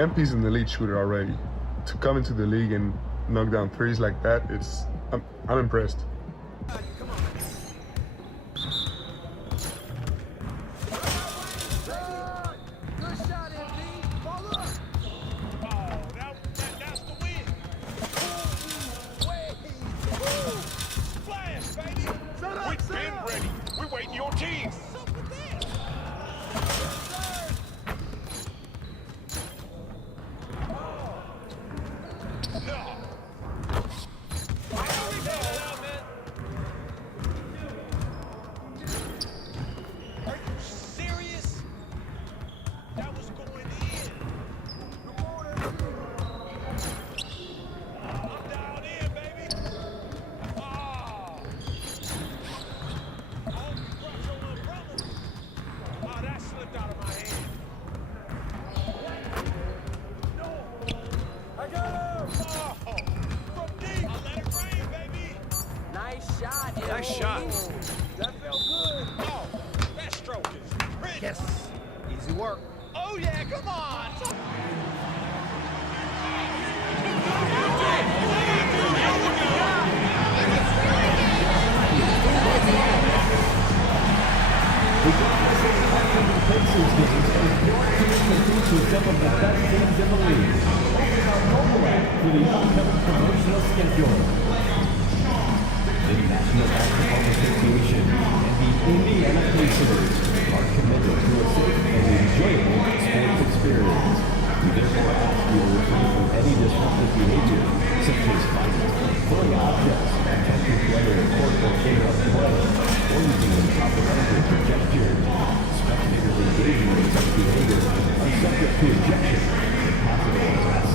MP's an elite shooter already. To come into the league and knock down threes like that, I'm impressed. Nice shot. That felt good. Oh, that stroke is pretty. Yes. Easy work. Oh, yeah, come on. Some of the best teams in the league. Open our mobile app for the upcoming promotional schedule. The National Basketball Association and the Indiana Pacers are committed to a safe and enjoyable sports experience. We therefore ask you to refrain from any disruptive behavior, such as fighting, throwing objects, attempting to enter a court or interrupt play, or using improper language or gestures. Spectators engaging in such behavior are subject to ejection and possible arrest.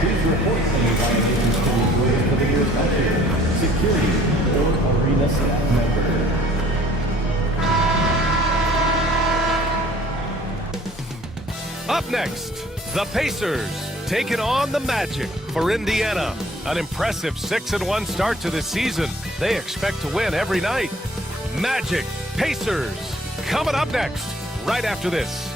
Please report any violations to the employer for the nearest usher, security, or arena staff member. Up next, the Pacers taking on the Magic for Indiana. An impressive 6-1 start to the season. They expect to win every night. Magic, Pacers, coming up next, right after this.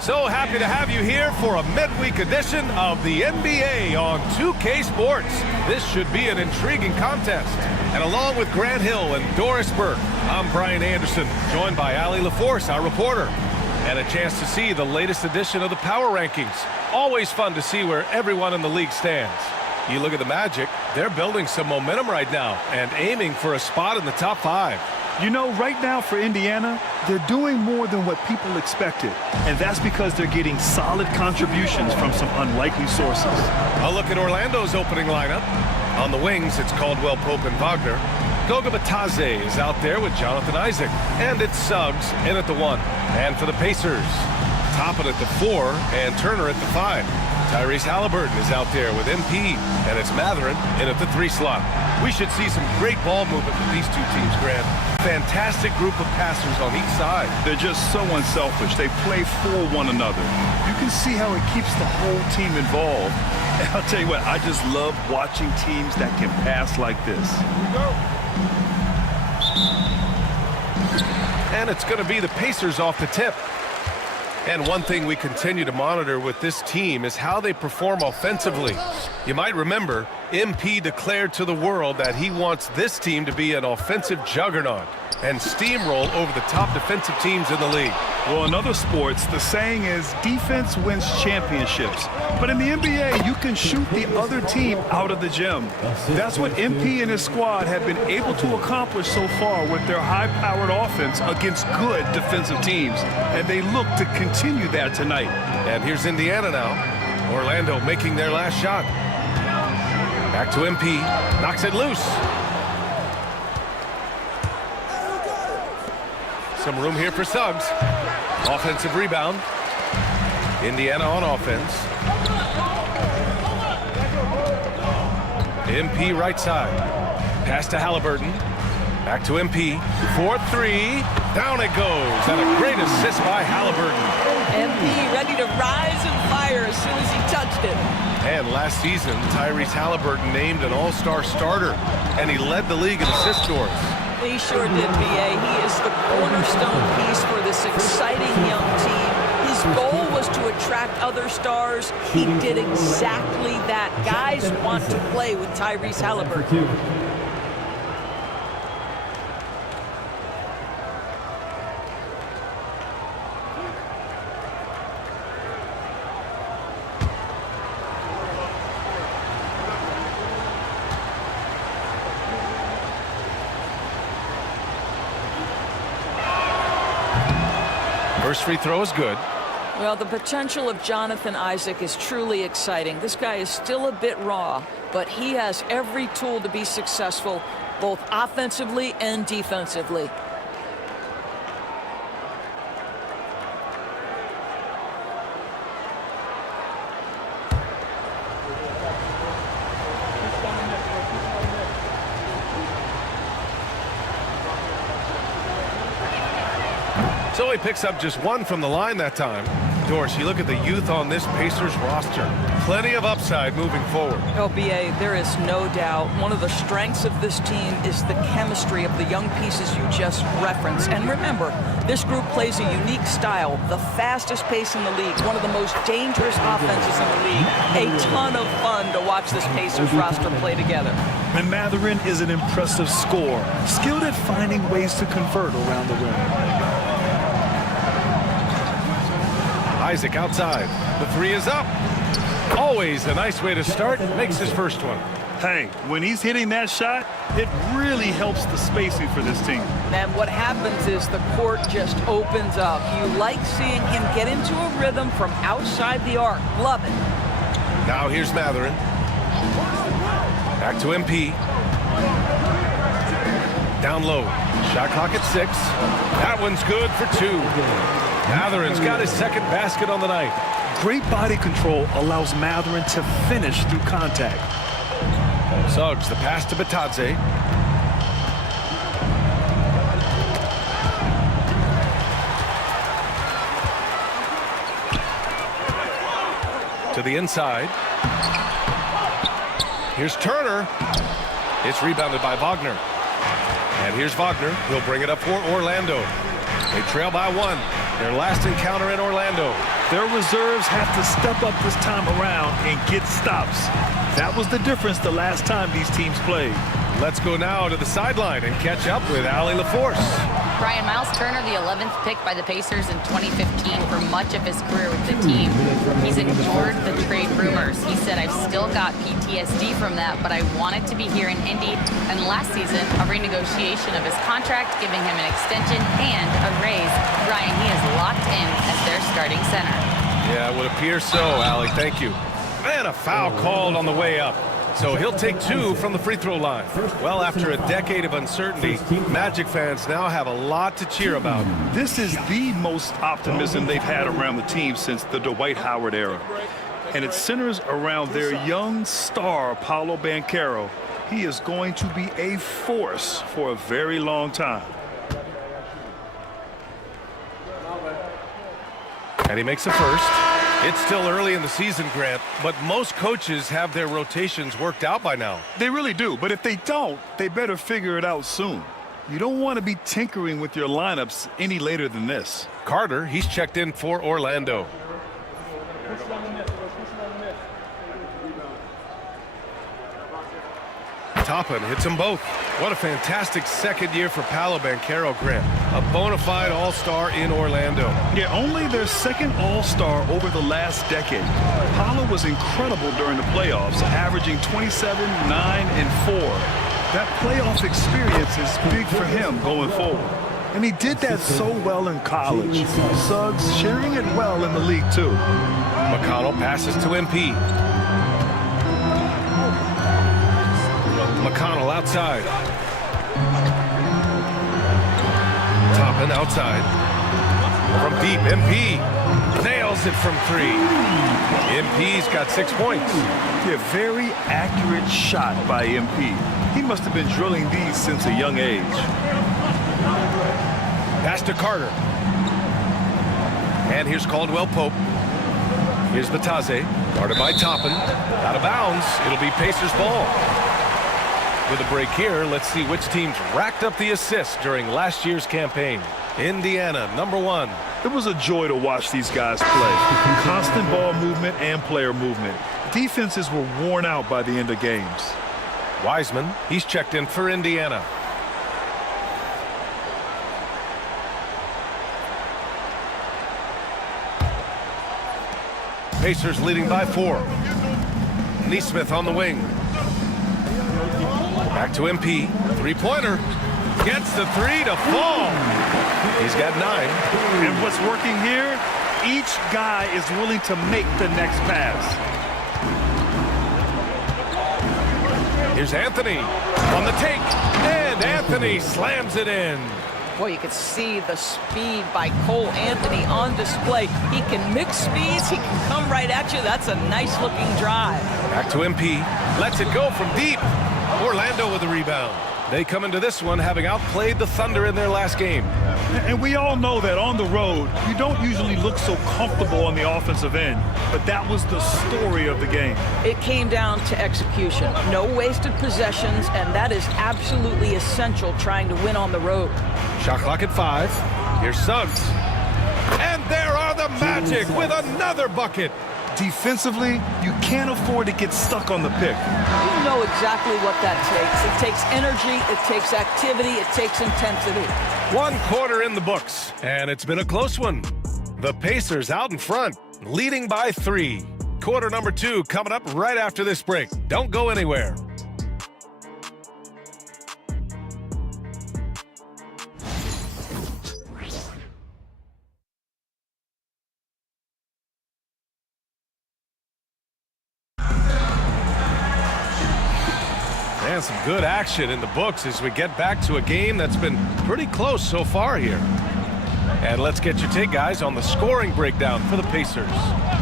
So happy to have you here for a midweek edition of the NBA on 2K Sports. This should be an intriguing contest. And along with Grant Hill and Doris Burke, I'm Brian Anderson, joined by Allie LaForce, our reporter. And a chance to see the latest edition of the Power Rankings. Always fun to see where everyone in the league stands. You look at the Magic, they're building some momentum right now and aiming for a spot in the top 5. You know, right now for Indiana, they're doing more than what people expected. And that's because they're getting solid contributions from some unlikely sources. A look at Orlando's opening lineup. On the wings, it's Caldwell Pope and Wagner. Goga Bitadze is out there with Jonathan Isaac. And it's Suggs in at the 1. And for the Pacers, Toppin at the 4 and Turner at the 5. Tyrese Halliburton is out there with MP, and it's Mathurin in at the 3 slot. We should see some great ball movement with these two teams, Grant. Fantastic group of passers on each side. They're just so unselfish. They play for one another. You can see how it keeps the whole team involved. And I'll tell you what, I just love watching teams that can pass like this. Here we go. And it's going to be the Pacers off the tip. And one thing we continue to monitor with this team is how they perform offensively. You might remember, MP declared to the world that he wants this team to be an offensive juggernaut and steamroll over the top defensive teams in the league. Well, in other sports, the saying is defense wins championships. But in the NBA, you can shoot the other team out of the gym. That's what MP and his squad have been able to accomplish so far with their high-powered offense against good defensive teams. And they look to continue that tonight. And here's Indiana now. Orlando making their last shot. Back to MP. Knocks it loose. Some room here for Suggs. Offensive rebound. Indiana on offense. MP right side. Pass to Halliburton. Back to MP. 4-3. Down it goes. And a great assist by Halliburton. MP ready to rise and fire as soon as he touched it. And last season, Tyrese Halliburton named an all-star starter, and he led the league in assist scores. He sure did, B.A. He is the cornerstone piece for this exciting young team. His goal was to attract other stars. He did exactly that. Guys want to play with Tyrese Halliburton. First free throw is good. Well, the potential of Jonathan Isaac is truly exciting. This guy is still a bit raw, but he has every tool to be successful, both offensively and defensively. So he picks up just one from the line that time. Doris, you look at the youth on this Pacers roster. Plenty of upside moving forward. Oh, B.A., there is no doubt. One of the strengths of this team is the chemistry of the young pieces you just referenced. And remember, this group plays a unique style, the fastest pace in the league, one of the most dangerous offenses in the league. A ton of fun to watch this Pacers roster play together. And Mathurin is an impressive scorer, skilled at finding ways to convert around the rim. Isaac outside. The three is up. Always a nice way to start. Makes his first one. Hey, when he's hitting that shot, it really helps the spacing for this team. And what happens is the court just opens up. You like seeing him get into a rhythm from outside the arc. Love it. Now here's Mathurin. Back to MP. Down low. Shot clock at 6. That one's good for 2. Mathurin's got his second basket on the night. Great body control allows Mathurin to finish through contact. Suggs, the pass to Batadze. To the inside. Here's Turner. It's rebounded by Wagner. And here's Wagner. He'll bring it up for Orlando. They trail by 1. Their last encounter in Orlando. Their reserves have to step up this time around and get stops. That was the difference the last time these teams played. Let's go now to the sideline and catch up with Allie LaForce. Brian, Miles Turner, the 11th pick by the Pacers in 2015 for much of his career with the team. He's ignored the trade rumors. He said, I've still got PTSD from that, but I wanted to be here in Indy. And last season, a renegotiation of his contract, giving him an extension and a raise. Brian, he is locked in as their starting center. Yeah, it would appear so, Allie. Thank you. And a foul called on the way up. So he'll take 2 from the free throw line. Well, after a decade of uncertainty, Magic fans now have a lot to cheer about. This is the most optimism they've had around the team since the Dwight Howard era. And it centers around their young star, Paolo Banchero. He is going to be a force for a very long time. And he makes the first. It's still early in the season, Grant, but most coaches have their rotations worked out by now. They really do, but if they don't, they better figure it out soon. You don't want to be tinkering with your lineups any later than this. Carter, he's checked in for Orlando. Toppin hits them both. What a fantastic second year for Paolo Banchero, Grant. A bona fide all-star in Orlando. Yeah, only their second all-star over the last decade. Paolo was incredible during the playoffs, averaging 27, 9, and 4. That playoff experience is big for him going forward. And he did that so well in college. Suggs sharing it well in the league, too. McConnell passes to MP. McConnell outside. Toppin outside. From deep, MP nails it from 3. MP's got 6 points. Yeah, very accurate shot by MP. He must have been drilling these since a young age. Pass to Carter. And here's Caldwell Pope. Here's Batadze. Guarded by Toppin. Out of bounds. It'll be Pacers ball. With a break here, let's see which teams racked up the assists during last year's campaign. Indiana, number 1. It was a joy to watch these guys play. Constant ball movement and player movement. Defenses were worn out by the end of games. Wiseman, he's checked in for Indiana. Pacers leading by 4. Neesmith on the wing. Back to MP. Three-pointer. Gets the 3 to fall. He's got 9. And what's working here? Each guy is willing to make the next pass. Here's Anthony on the take. And Anthony slams it in. Boy, you can see the speed by Cole Anthony on display. He can mix speeds. He can come right at you. That's a nice-looking drive. Back to MP. Lets it go from deep. Orlando with the rebound. They come into this one having outplayed the Thunder in their last game. And we all know that on the road, you don't usually look so comfortable on the offensive end. But that was the story of the game. It came down to execution. No wasted possessions, and that is absolutely essential trying to win on the road. Shot clock at 5. Here's Suggs. And there are the Magic with another bucket. Defensively, you can't afford to get stuck on the pick. You know exactly what that takes. It takes energy, it takes activity, it takes intensity. 1 quarter in the books, and it's been a close one. The Pacers out in front, leading by 3. Quarter number 2 coming up right after this break. Don't go anywhere. And some good action in the books as we get back to a game that's been pretty close so far here. And let's get your take, guys, on the scoring breakdown for the Pacers.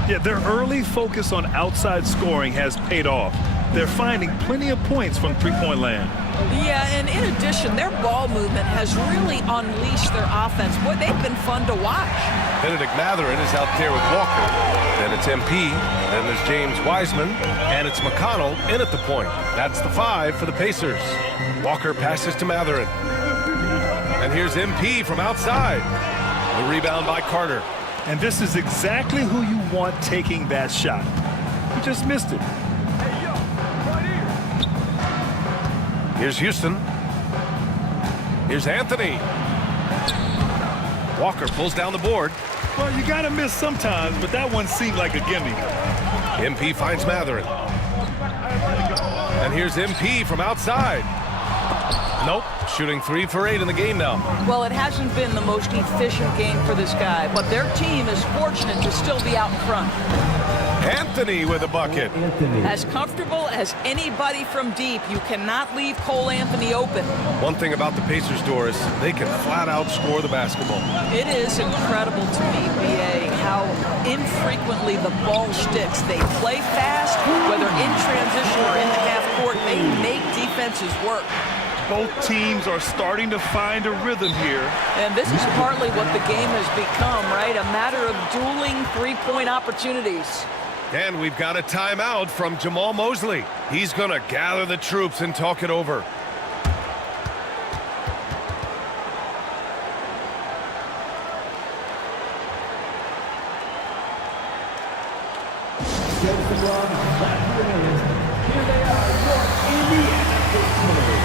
Yeah, their early focus on outside scoring has paid off. They're finding plenty of points from three-point land. Yeah, and in addition, their ball movement has really unleashed their offense. Boy, they've been fun to watch. Benedict Mathurin is out there with Walker. Then it's MP. Then there's James Wiseman. And it's McConnell in at the point. That's the 5 for the Pacers. Walker passes to Mathurin. And here's MP from outside. The rebound by Carter. And this is exactly who you want taking that shot. He just missed it. Here's Houston. Here's Anthony. Walker pulls down the board. Well, you got to miss sometimes, but that one seemed like a gimme. MP finds Mathurin. And here's MP from outside. Nope. Shooting 3 for 8 in the game now. Well, it hasn't been the most efficient game for this guy, but their team is fortunate to still be out in front. Anthony with a bucket. As comfortable as anybody from deep, you cannot leave Cole Anthony open. One thing about the Pacers, Doris, they can flat out score the basketball. It is incredible to me, BA, how infrequently the ball sticks. They play fast, whether in transition or in the half court, they make defenses work. Both teams are starting to find a rhythm here. And this is partly what the game has become, right? A matter of dueling three-point opportunities. And we've got a timeout from Jamal Mosley. He's going to gather the troops and talk it over. Here they are, your Indiana Pacers.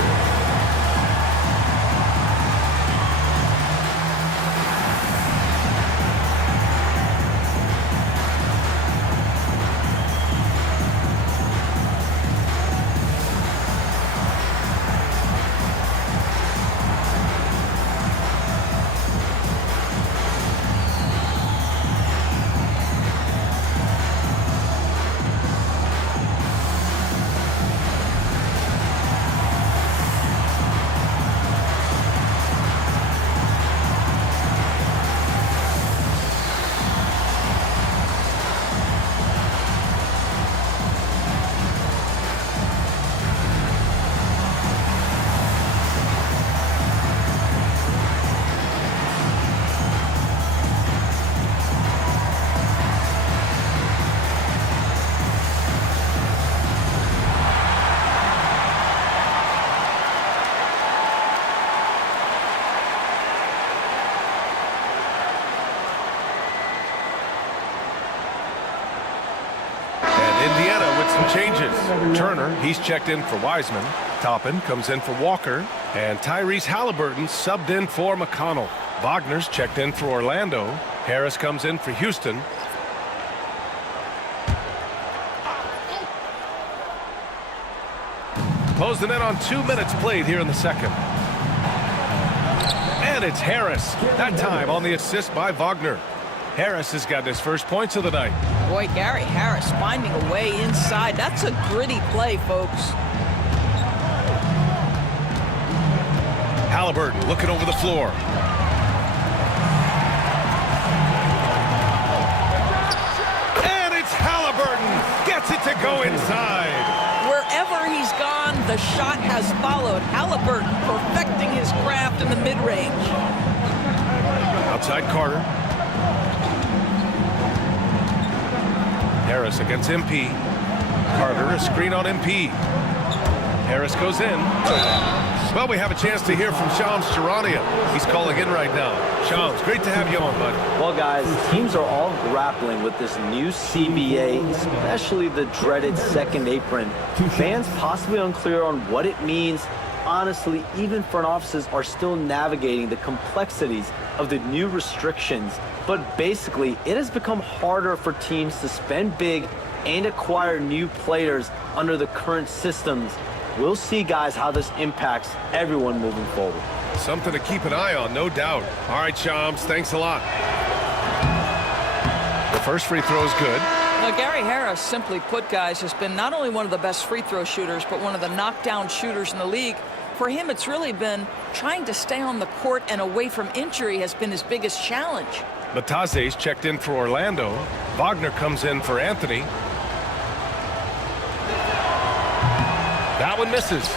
changes. Turner, he's checked in for Wiseman. Toppin comes in for Walker. And Tyrese Halliburton subbed in for McConnell. Wagner's checked in for Orlando. Harris comes in for Houston. Closing in on 2 minutes played here in the second. And it's Harris. That time on the assist by Wagner. Harris has got his first points of the night. Boy, Gary Harris finding a way inside. That's a gritty play, folks. Halliburton looking over the floor. And it's Halliburton. Gets it to go inside. Wherever he's gone, the shot has followed. Halliburton perfecting his craft in the mid-range. Outside Carter. Harris against MP. Carter, a screen on MP. Harris goes in. Well, we have a chance to hear from Shams Charania. He's calling in right now. Shams, great to have you on, bud. Well, guys, teams are all grappling with this new CBA, especially the dreaded second apron. Fans possibly unclear on what it means. Honestly, even front offices are still navigating the complexities of the new restrictions. But basically, it has become harder for teams to spend big and acquire new players under the current systems. We'll see, guys, how this impacts everyone moving forward. Something to keep an eye on, no doubt. All right, Shams, thanks a lot. The first free throw is good. Now, Gary Harris, simply put, guys, has been not only one of the best free throw shooters, but one of the knockdown shooters in the league. For him, it's really been trying to stay on the court and away from injury has been his biggest challenge. Bataze's checked in for Orlando. Wagner comes in for Anthony. That one misses.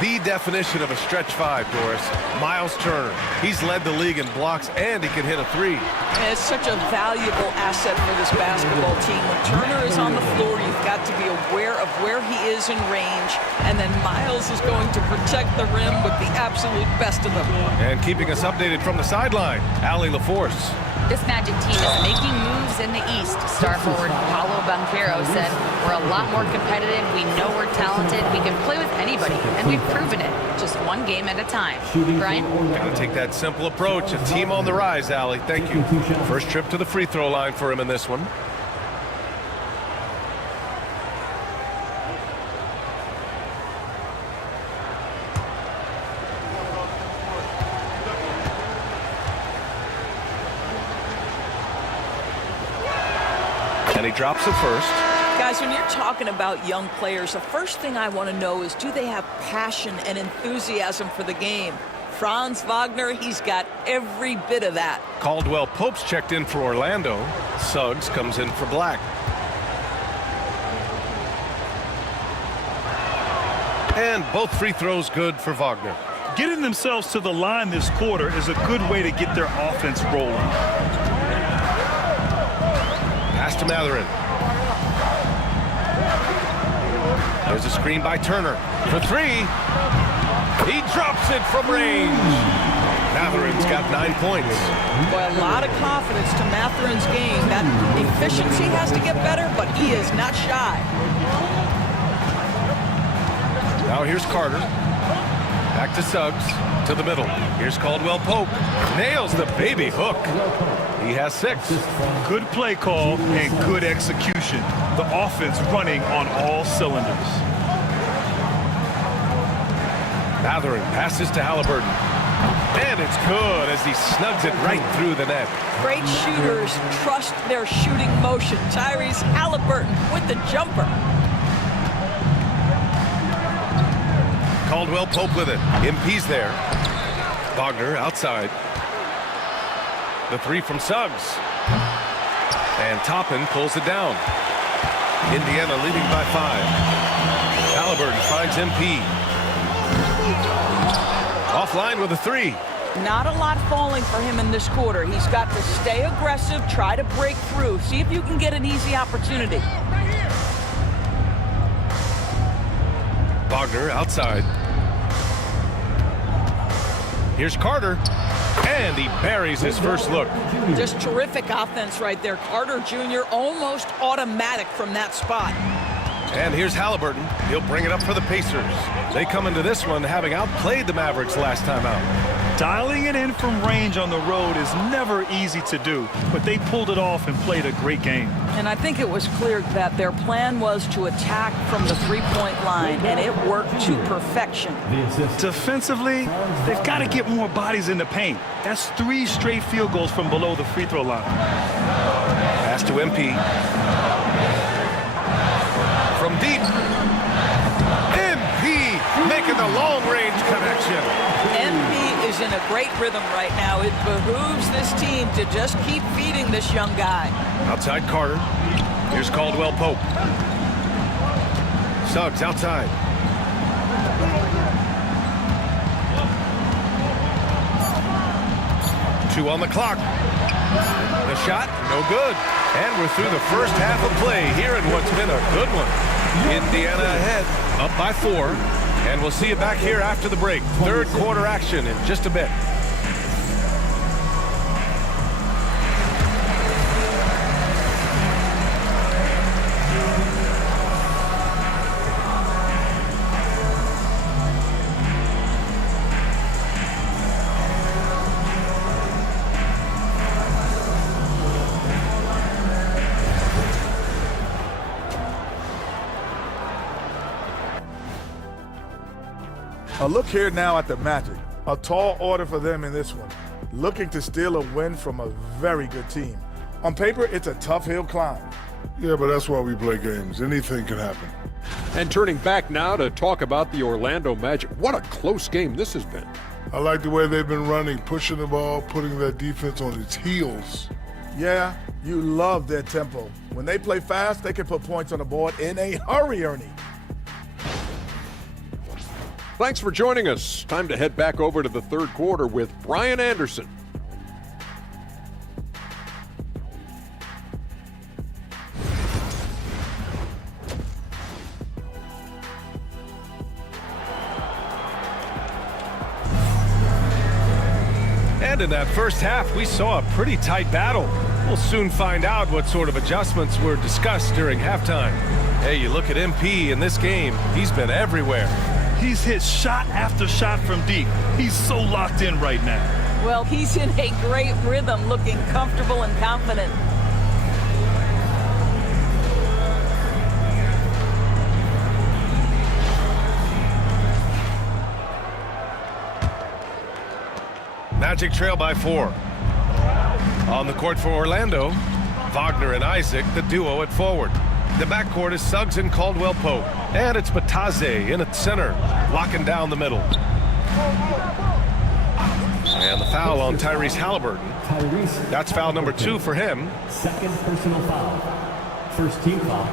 The definition of a stretch five, Doris. Miles Turner. He's led the league in blocks, and he can hit a three. And it's such a valuable asset for this basketball team. When Turner is on the floor, you've got to be aware of where he is in range, and then Miles is going to protect the rim with the absolute best of them. And keeping us updated from the sideline, Allie LaForce. This Magic team is making moves in the East. Star forward Paolo Banchero said, "We're a lot more competitive. We know we're talented. We can play with anybody, and we've proven it. Just one game at a time." Brian? Got to take that simple approach. A team on the rise, Allie. Thank you. First trip to the free throw line for him in this one. And he drops it first. Guys, when you're talking about young players, the first thing I want to know is, do they have passion and enthusiasm for the game? Franz Wagner, he's got every bit of that. Caldwell Pope's checked in for Orlando. Suggs comes in for Black. And both free throws good for Wagner. Getting themselves to the line this quarter is a good way to get their offense rolling. Pass to Mathurin. There's a screen by Turner for three. He drops it from range. Mathurin's got 9 points. Boy, a lot of confidence to Mathurin's game. That efficiency has to get better, but he is not shy. Now here's Carter. Back to Suggs. To the middle. Here's Caldwell Pope. Nails the baby hook. He has 6. Good play call and good execution. The offense running on all cylinders. Mathurin passes to Halliburton. And it's good as he snugs it right through the net. Great shooters trust their shooting motion. Tyrese Halliburton with the jumper. Caldwell Pope with it. MP's there. Wagner outside. The three from Suggs. And Toppin pulls it down. Indiana leading by 5. Halliburton finds MP. Offline with a 3. Not a lot falling for him in this quarter. He's got to stay aggressive, try to break through. See if you can get an easy opportunity. Wagner outside. Here's Carter. And he buries his first look. Just terrific offense right there. Carter Jr. almost automatic from that spot. And here's Halliburton. He'll bring it up for the Pacers. They come into this one having outplayed the Mavericks last time out. Dialing it in from range on the road is never easy to do, but they pulled it off and played a great game. And I think it was clear that their plan was to attack from the three-point line, and it worked to perfection. Defensively, they've got to get more bodies in the paint. That's 3 straight field goals from below the free throw line. Pass to MP. From deep. MP making the long-range connection. MP is in a great rhythm right now. It behooves this team to just keep feeding this young guy. Outside Carter. Here's Caldwell Pope. Suggs outside. Two on the clock. The shot, no good. And we're through the first half of play here in what's been a good one. Indiana ahead, up by 4. And we'll see you back here after the break. Third quarter action in just a bit. A look here now at the Magic. A tall order for them in this one. Looking to steal a win from a very good team. On paper, it's a tough hill climb. Yeah, but that's why we play games. Anything can happen. And turning back now to talk about the Orlando Magic. What a close game this has been. I like the way they've been running, pushing the ball, putting their defense on its heels. Yeah, you love their tempo. When they play fast, they can put points on the board in a hurry, Ernie. Thanks for joining us. Time to head back over to the third quarter with Brian Anderson. And in that first half, we saw a pretty tight battle. We'll soon find out what sort of adjustments were discussed during halftime. Hey, you look at MP in this game, he's been everywhere. He's hit shot after shot from deep. He's so locked in right now. Well, he's in a great rhythm, looking comfortable and confident. Magic trail by 4. On the court for Orlando, Wagner and Isaac, the duo at forward. The backcourt is Suggs and Caldwell Pope. And it's Bataze in at center, locking down the middle. And the foul on Tyrese Halliburton. That's foul number 2 for him. Second personal foul. First team foul.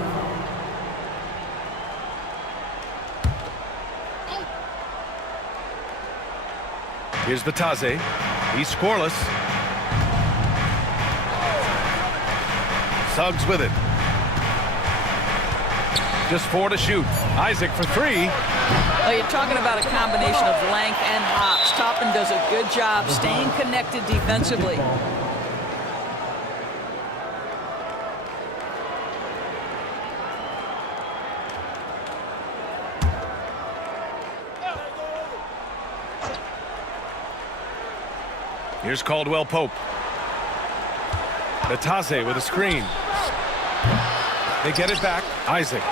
Here's Bataze. He's scoreless. Suggs with it. Just 4 to shoot. Isaac for 3. Well, you're talking about a combination of length and hops. Toppin does a good job staying connected defensively. Here's Caldwell Pope. Bataze with a screen. They get it back. Isaac.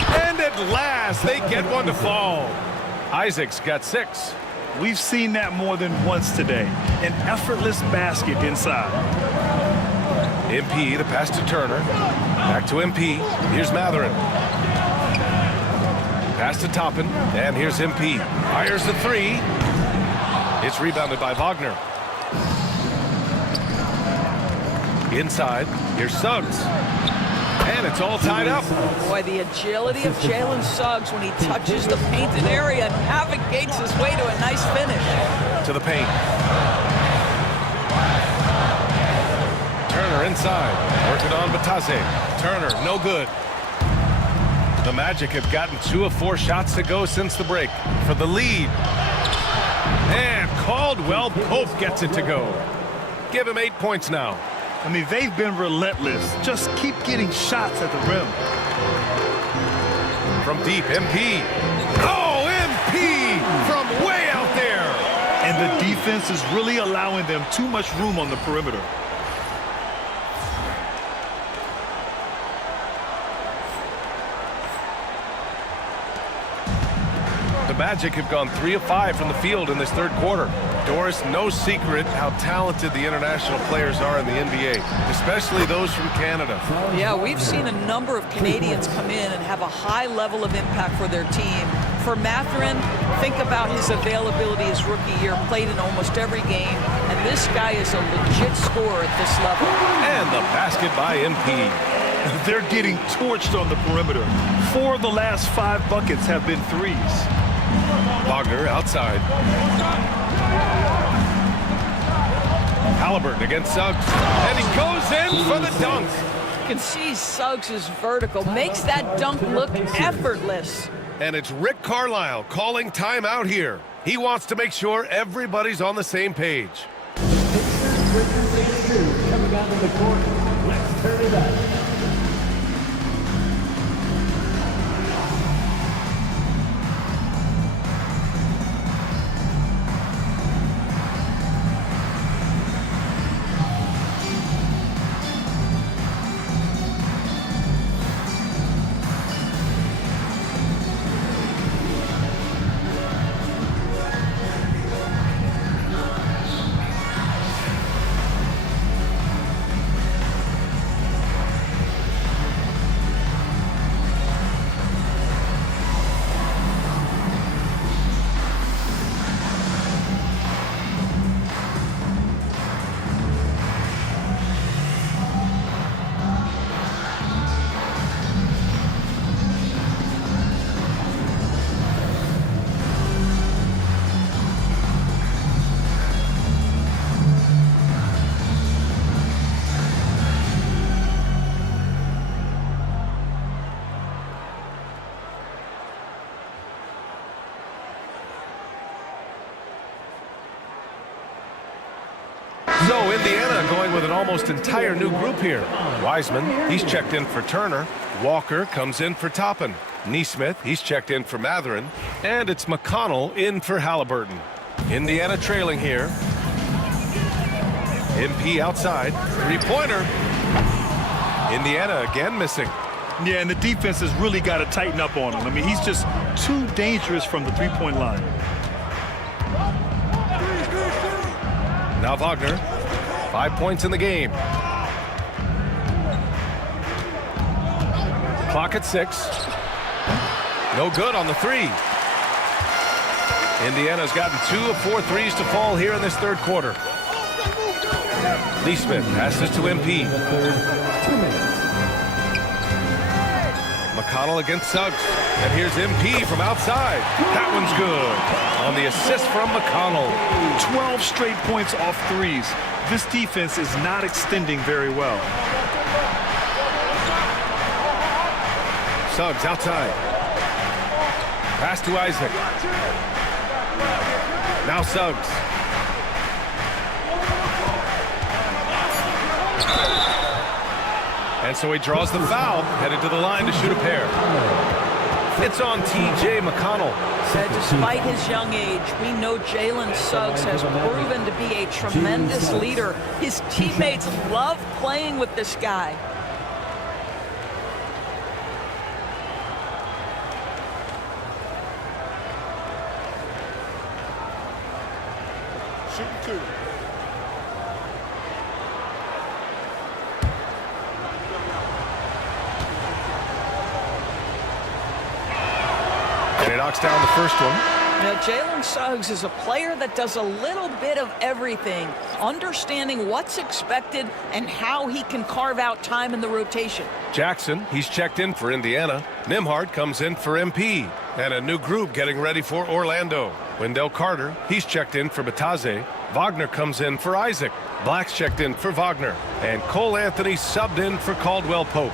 And at last, they get one to fall. Isaac's got 6. We've seen that more than once today. An effortless basket inside. MP, the pass to Turner. Back to MP. Here's Matherin. Pass to Toppin. And here's MP. Fires the 3. It's rebounded by Wagner. Inside. Here's Suggs. And it's all tied up. Boy, the agility of Jalen Suggs when he touches the painted area and navigates his way to a nice finish. To the paint. Turner inside. Working on Bataze. Turner, no good. The Magic have gotten 2 of 4 shots to go since the break for the lead. And Caldwell Pope gets it to go. Give him 8 points now. I mean, they've been relentless. Just keep getting shots at the rim. from deep, MP. Oh, MP from way out there. And the defense is really allowing them too much room on the perimeter. The Magic have gone 3 of 5 from the field in this third quarter. Doris, no secret how talented the international players are in the NBA, especially those from Canada. Yeah, we've seen a number of Canadians come in and have a high level of impact for their team. For Mathurin, think about his availability his rookie year, played in almost every game, and this guy is a legit scorer at this level. And the basket by MP. They're getting torched on the perimeter. 4 of the last 5 buckets have been threes. Wagner outside. Halliburton against Suggs. And he goes in for the dunk. You can see Suggs' vertical makes that dunk look effortless. And it's Rick Carlisle calling timeout here. He wants to make sure everybody's on the same page. Coming out of the court. Let's turn it up. So Indiana going with an almost entire new group here. Wiseman, he's checked in for Turner. Walker comes in for Toppin. Neesmith, he's checked in for Mathurin. And it's McConnell in for Halliburton. Indiana trailing here. MP outside. Three-pointer. Indiana again missing. Yeah, and the defense has really got to tighten up on him. I mean, he's just too dangerous from the three-point line. Now Wagner, 5 points in the game. Clock at 6. No good on the three. Indiana's gotten 2 of 4 threes to fall here in this third quarter. Neesmith passes to MP. 2 minutes. McConnell against Suggs. And here's MP from outside. That one's good. On the assist from McConnell. 12 straight points off threes. This defense is not extending very well. Suggs outside. Pass to Isaac. Now Suggs. And so he draws the foul, headed to the line to shoot a pair. It's on T.J. McConnell. Despite his young age, we know Jalen Suggs has proven to be a tremendous leader. His teammates love playing with this guy. Shooting 2. And he knocks down the first one. Now, Jalen Suggs is a player that does a little bit of everything, understanding what's expected and how he can carve out time in the rotation. Jackson, he's checked in for Indiana. Nimhart comes in for MP. And a new group getting ready for Orlando. Wendell Carter, he's checked in for Bataze. Wagner comes in for Isaac. Black's checked in for Wagner. And Cole Anthony subbed in for Caldwell Pope.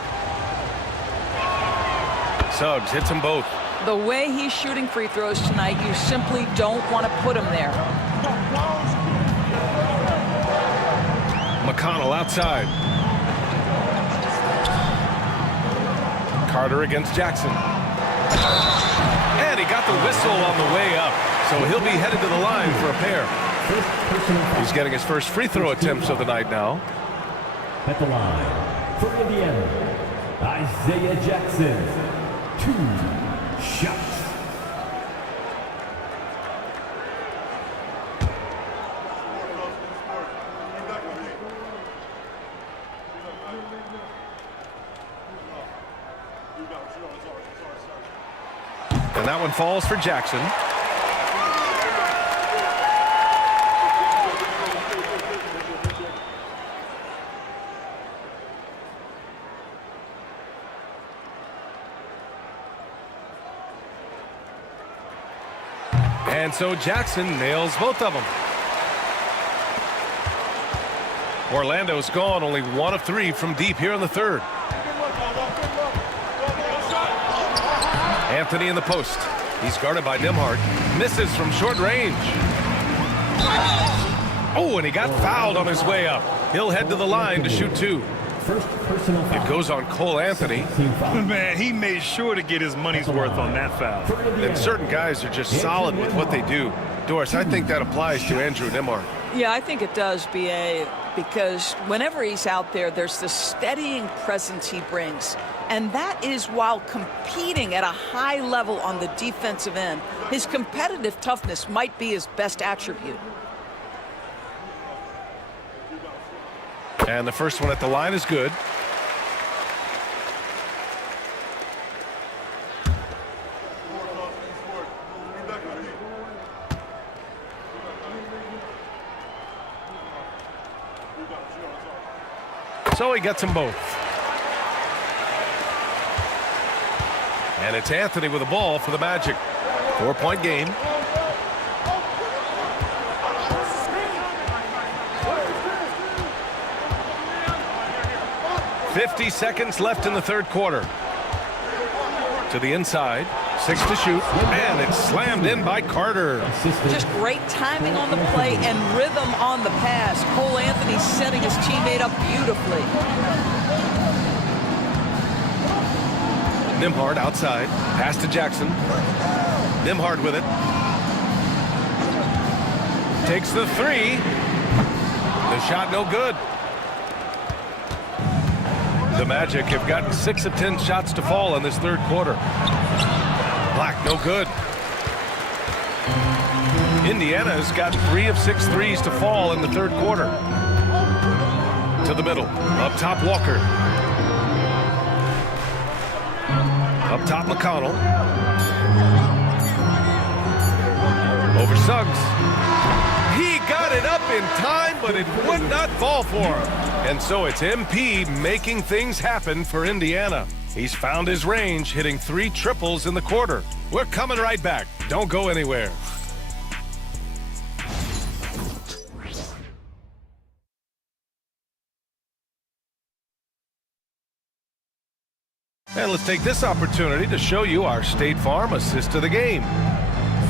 Suggs hits them both. The way he's shooting free throws tonight, you simply don't want to put him there. McConnell outside. Carter against Jackson. And he got the whistle on the way up. So he'll be headed to the line for a pair. He's getting his first free throw attempts of the night now. At the line, for Indiana, Isaiah Jackson. 2 shots. And that one falls for Jackson. And so Jackson nails both of them. Orlando's gone only 1 of 3 from deep here in the third. Anthony in the post. He's guarded by Nembhard. Misses from short range. Oh, and he got fouled on his way up. He'll head to the line to shoot 2. It goes on Cole Anthony. Man, he made sure to get his money's worth on that foul. And certain guys are just solid with what they do. Doris, I think that applies to Andrew Nembhard. Yeah, I think it does, B.A., because whenever he's out there, there's the steadying presence he brings. And that is while competing at a high level on the defensive end. His competitive toughness might be his best attribute. And the first one at the line is good. So he gets them both. And it's Anthony with the ball for the Magic. 4-point game. .50 seconds left in the third quarter. To the inside. 6 to shoot. And it's slammed in by Carter. Just great timing on the play and rhythm on the pass. Cole Anthony setting his teammate up beautifully. Nembhard outside. Pass to Jackson. Nembhard with it. Takes the 3. The shot no good. The Magic have gotten 6 of 10 shots to fall in this third quarter. Black, no good. Indiana's got 3 of 6 threes to fall in the third quarter. To the middle. Up top, Walker. Up top, McConnell. Over Suggs. He got it up in time, but it would not fall for him. And so it's MP making things happen for Indiana. He's found his range, hitting 3 triples in the quarter. We're coming right back. Don't go anywhere. And let's take this opportunity to show you our State Farm assist to the game.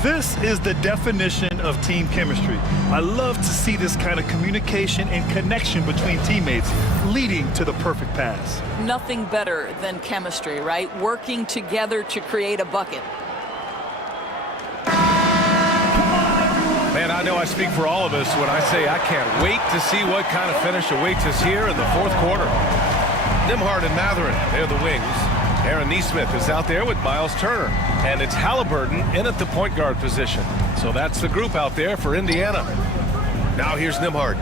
This is the definition of team chemistry. I love to see this kind of communication and connection between teammates leading to the perfect pass. Nothing better than chemistry, right? Working together to create a bucket. Man, I know I speak for all of us when I say I can't wait to see what kind of finish awaits us here in the fourth quarter. Nembhard and Mathurin, they're the wings. Aaron Nesmith is out there with Miles Turner. And it's Halliburton in at the point guard position. So that's the group out there for Indiana. Now here's Nembhard.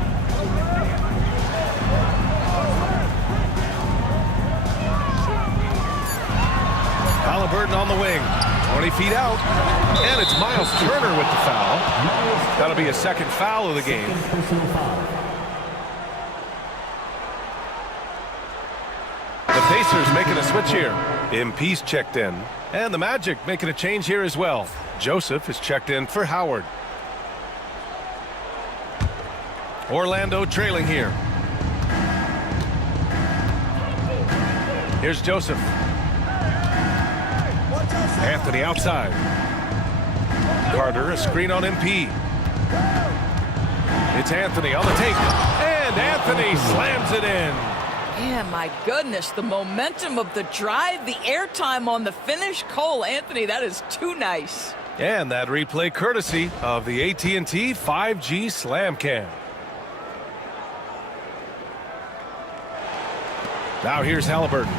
Halliburton on the wing. 20 feet out. And it's Miles Turner with the foul. That'll be a second foul of the game. The Pacers making a switch here. MP's checked in. And the Magic making a change here as well. Joseph is checked in for Howard. Orlando trailing here. Here's Joseph. Anthony outside. Carter, a screen on MP. It's Anthony on the take. And Anthony slams it in. Yeah, my goodness, the momentum of the drive, the airtime on the finish. Cole Anthony, that is too nice. And that replay courtesy of the AT&T 5G Slam Cam. Now here's Halliburton.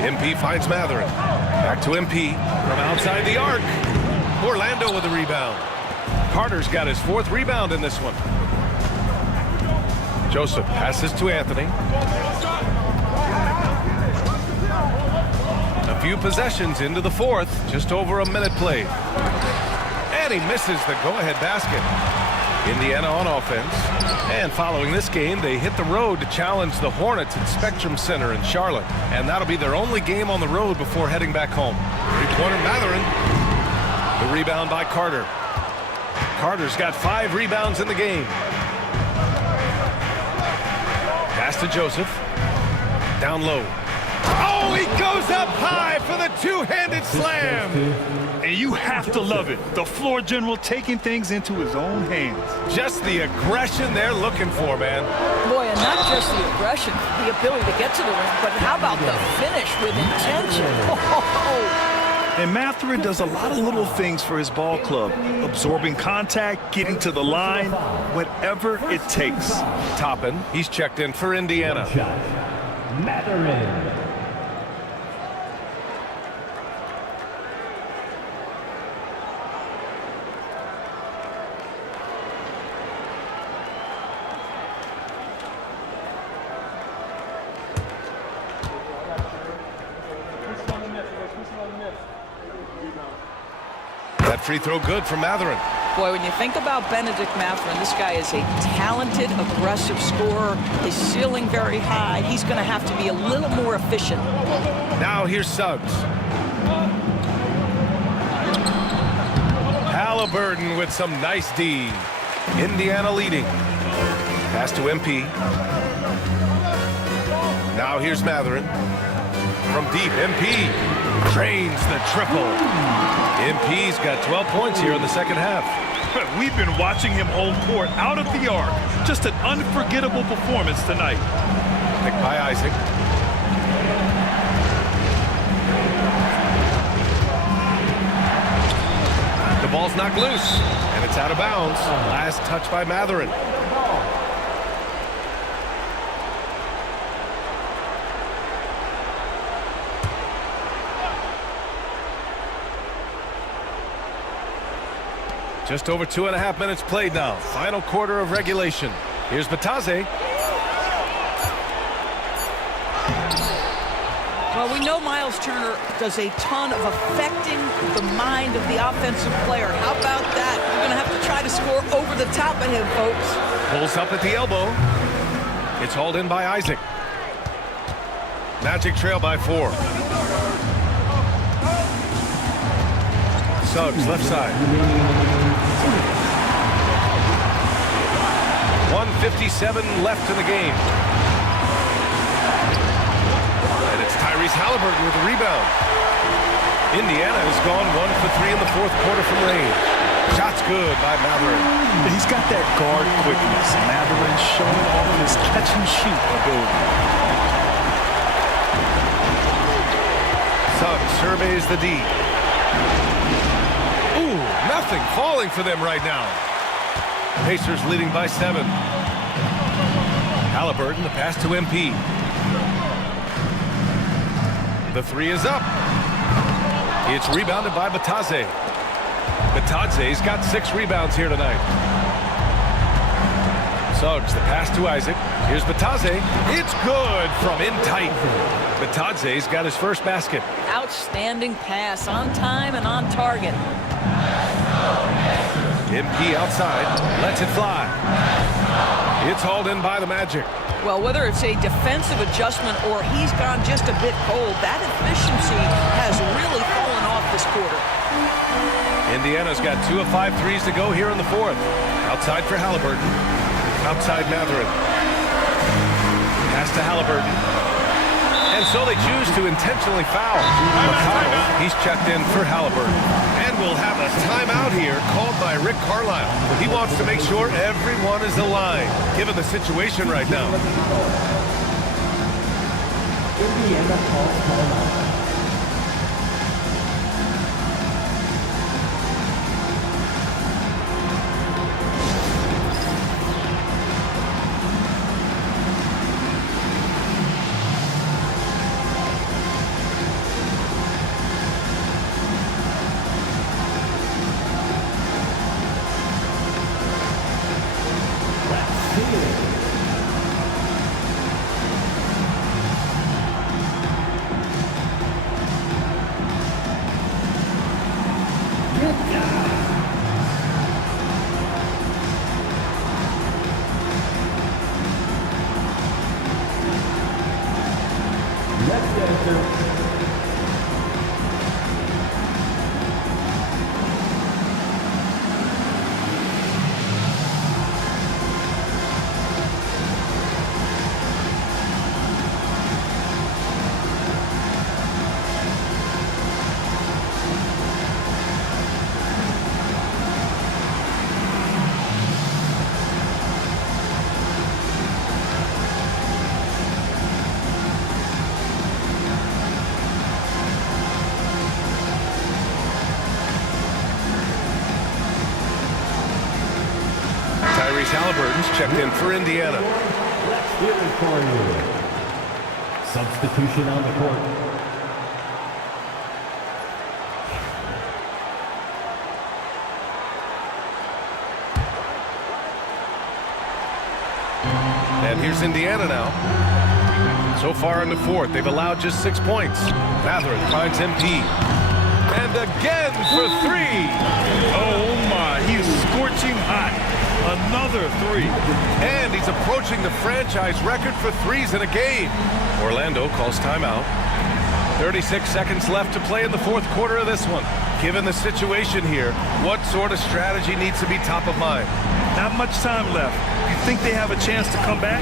MP finds Mathurin. Back to MP from outside the arc. Orlando with the rebound. Carter's got his 4th rebound in this one. Joseph passes to Anthony. A few possessions into the 4th, just over a minute played. And he misses the go-ahead basket. Indiana on offense. And following this game, they hit the road to challenge the Hornets at Spectrum Center in Charlotte. And that'll be their only game on the road before heading back home. Three-pointer Mathurin. The rebound by Carter. Carter's got 5 rebounds in the game. Pass to Joseph. Down low. Oh, he goes up high for the two-handed slam. And you have to love it. The floor general taking things into his own hands. Just the aggression they're looking for, man. Boy, and not just the aggression, the ability to get to the rim, but how about the finish with intention? And Mathurin does a lot of little things for his ball club. Absorbing contact, getting to the line, whatever it takes. Toppin, he's checked in for Indiana. Mathurin. That free throw good for Mathurin. Boy, when you think about Benedict Mathurin, this guy is a talented, aggressive scorer. His ceiling very high. He's going to have to be a little more efficient. Now here's Suggs. Halliburton with some nice D. Indiana leading. Pass to MP. Now here's Mathurin. From deep, MP drains the triple. MP's got 12 points here in the second half. We've been watching him hold court out of the arc. Just an unforgettable performance tonight. Picked by Isaac. The ball's knocked loose, and it's out of bounds. Last touch by Mathurin. Just over 2.5 minutes played now. Final quarter of regulation. Here's Batadze. Well, we know Miles Turner does a ton of affecting the mind of the offensive player. How about that? You're going to have to try to score over the top of him, folks. Pulls up at the elbow. It's hauled in by Isaac. Magic trail by 4. Suggs, left side. 1:57 left in the game. And it's Tyrese Halliburton with the rebound. Indiana has gone 1 for 3 in the 4th quarter from range. Shot's good by Mathurin. He's got that guard quickness. Mathurin showing off his catch and shoot ability. Suggs surveys the D. Ooh, nothing falling for them right now. Pacers leading by 7. Halliburton, the pass to MP. The 3 is up. It's rebounded by Batadze. Batadze's got 6 rebounds here tonight. Suggs, the pass to Isaac. Here's Batadze. It's good from in tight. Batadze's got his first basket. Outstanding pass, on time and on target. MP outside, lets it fly. It's hauled in by the Magic. Well, whether it's a defensive adjustment or he's gone just a bit cold, that efficiency has really fallen off this quarter. Indiana's got 2 of 5 threes to go here in the 4th. Outside for Halliburton. Outside Mathurin. Pass to Halliburton. And so they choose to intentionally foul. McConnell, he's checked in for Halliburton. And will have a timeout here called by Rick Carlisle. He wants to make sure everyone is aligned, given the situation right now. Indiana calls timeout. Halliburton's checked in for Indiana. Substitution on the court. And here's Indiana now. So far in the fourth, they've allowed just 6 points. Mathurin finds MP. And again for three. Oh my, he is scorching hot. Another three. And he's approaching the franchise record for threes in a game. Orlando calls timeout. 36 seconds left to play in the fourth quarter of this one. Given the situation here, what sort of strategy needs to be top of mind? Not much time left. You think they have a chance to come back?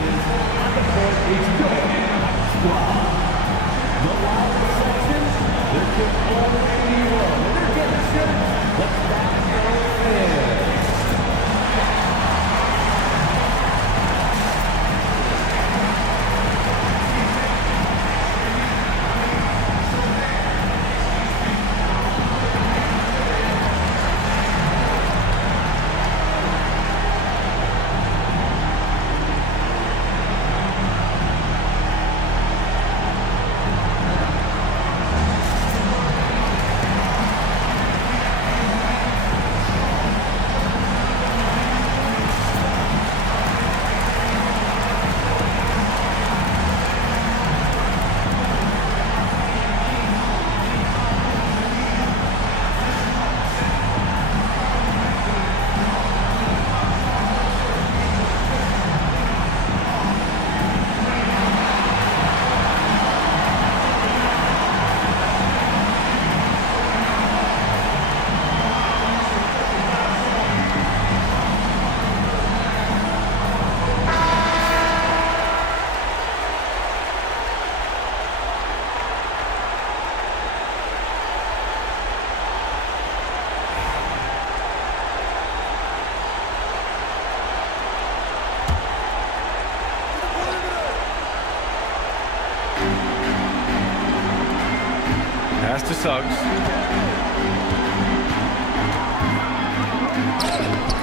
Pass to Suggs.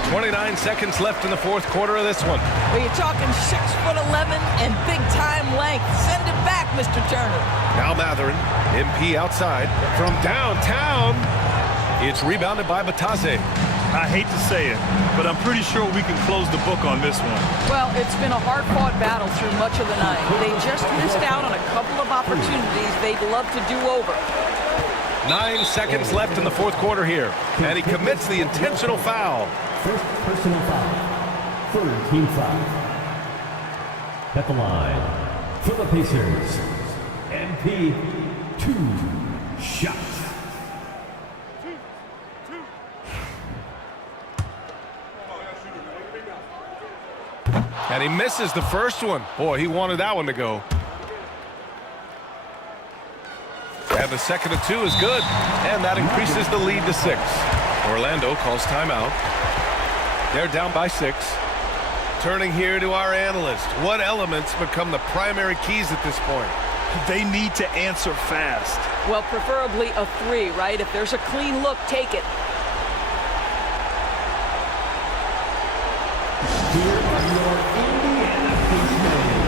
29 seconds left in the fourth quarter of this one. Well, you're talking 6'11" and big-time length. Send it back, Mr. Turner. Now Mathurin, MP outside. From downtown, it's rebounded by Batase. I hate to say it, but I'm pretty sure we can close the book on this one. Well, it's been a hard-fought battle through much of the night. They just missed out on a couple of opportunities they'd love to do over. 9 seconds left in the fourth quarter here, and he commits the intentional foul. First personal foul. Third team foul. At the line for the Pacers, MP, 2 shots. And he misses the first one. Boy, he wanted that one to go. And the second and 2 is good. And that increases the lead to 6. Orlando calls timeout. They're down by 6. Turning here to our analyst. What elements become the primary keys at this point? They need to answer fast. Well, preferably a 3, right? If there's a clean look, take it. Here are your Indiana Pacers.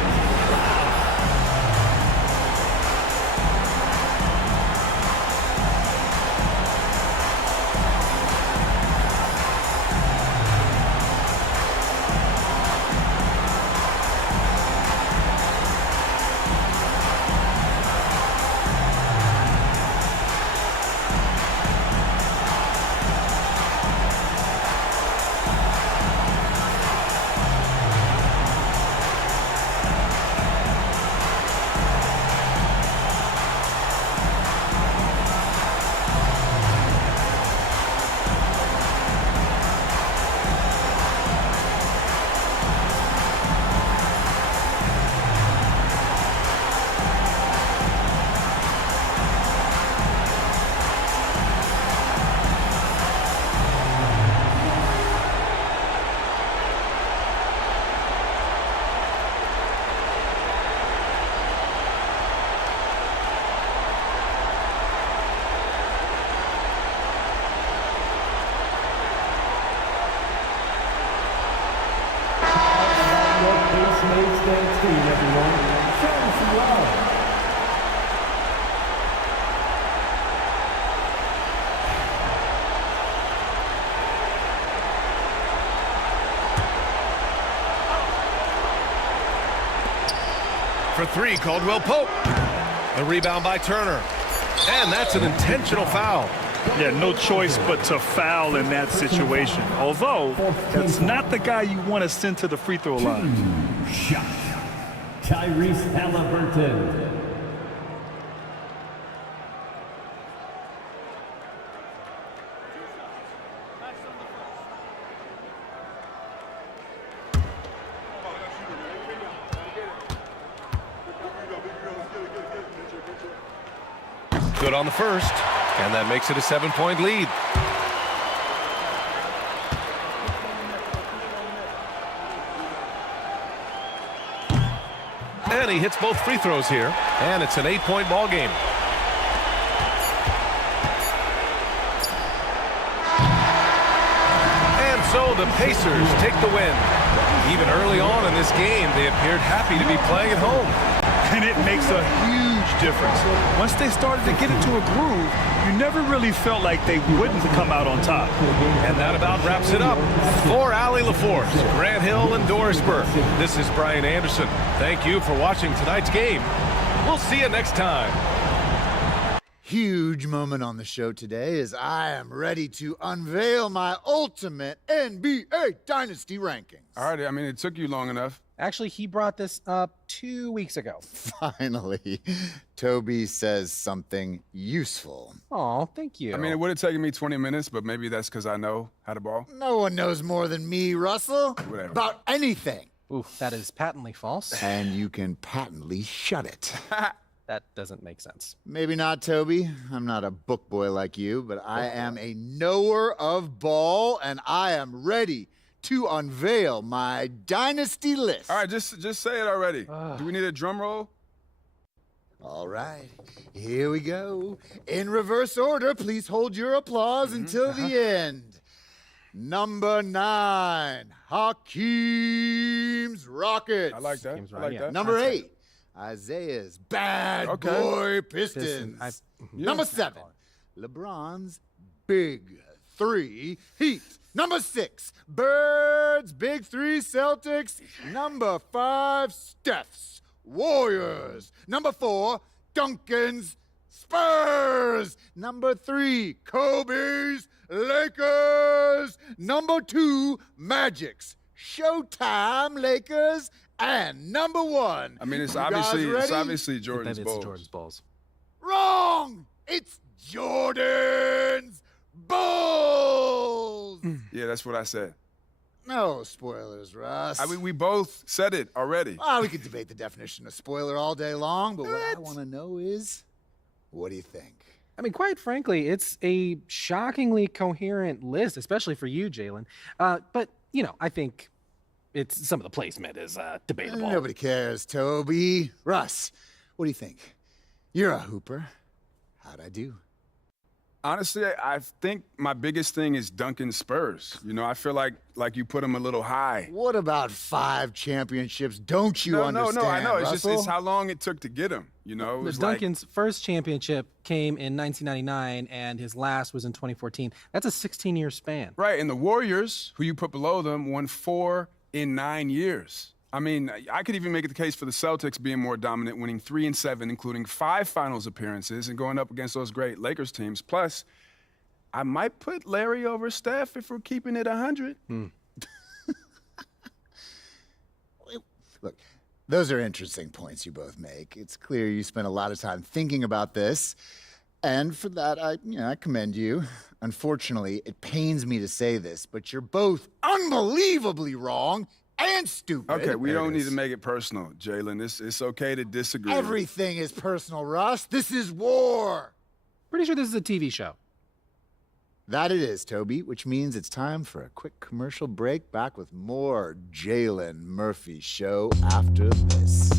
For 3, Caldwell Pope. The rebound by Turner. And that's an intentional foul. Yeah, no choice but to foul in that situation. Although, that's not the guy you want to send to the free throw line. Shot. Tyrese Halliburton. Good on the first, and that makes it a 7-point lead. And he hits both free throws here, and it's an 8-point ball game. And so the Pacers take the win. Even early on in this game, they appeared happy to be playing at home. And it makes a huge difference. Once they started to get into a groove, you never really felt like they wouldn't come out on top. And that about wraps it up. For Allie LaForce, Grant Hill, and Doris Burke, this is Brian Anderson. Thank you for watching tonight's game. We'll see you next time. Huge moment on the show today as I am ready to unveil my ultimate NBA Dynasty rankings. All right, I mean, it took you long enough. Actually, he brought this up 2 weeks ago. Finally, Toby says something useful. Oh, thank you. I mean, it would have taken me 20 minutes, but maybe that's because I know how to ball. No one knows more than me, Russell, Whatever. about anything. Ooh, that is patently false. And you can patently shut it. That doesn't make sense. Maybe not, Toby. I'm not a book boy like you, but I am a knower of ball, and I am ready to unveil my dynasty list. All right, just say it already. Do we need a drum roll? All right, here we go. In reverse order, please hold your applause until the end. Number 9, Hakeem's Rockets. I like that. I like that. Number 8, Isaiah's Bad Boy Pistons. Number 7, LeBron's Big 3 Heat. Number 6, Birds Big 3 Celtics. Number 5, Steph's Warriors. Number 4, Duncan's Spurs. Number 3, Kobe's Lakers. Number 2, Magic's Showtime Lakers. And number 1. I mean, it's you obviously Jordan's That Bulls. is Jordan's Bulls. Wrong! It's Jordan's Bulls! Yeah, that's what I said. No spoilers, Russ. I mean, we both said it already. We could debate the definition of spoiler all day long, but what I want to know is, What do you think? I mean, quite frankly, it's a shockingly coherent list, especially for you, Jalen. But, you know, I think some of the placement is debatable. Nobody cares, Toby. Russ, what do you think? You're a hooper. How'd I do? Honestly, I think my biggest thing is Duncan Spurs. You know, I feel like you put him a little high. What about 5 championships? Don't you understand, No, I know. Russell? It's how long it took to get him. You know, it was Duncan's first championship came in 1999, and his last was in 2014. That's a 16-year span. Right, and the Warriors, who you put below them, won 4 in 9 years. I mean, I could even make the case for the Celtics being more dominant, winning 3 and 7, including 5 finals appearances and going up against those great Lakers teams. Plus, I might put Larry over Steph if we're keeping it 100. Look, those are interesting points you both make. It's clear you spent a lot of time thinking about this, and for that, I commend you. Unfortunately, it pains me to say this, but you're both unbelievably wrong and stupid. Okay, we don't need to make it personal, Jalen. It's okay to disagree. Everything is personal, Russ. This is war. Pretty sure this is a TV show. That it is, Toby, which means it's time for a quick commercial break. Back with more Jalen Murphy Show after this.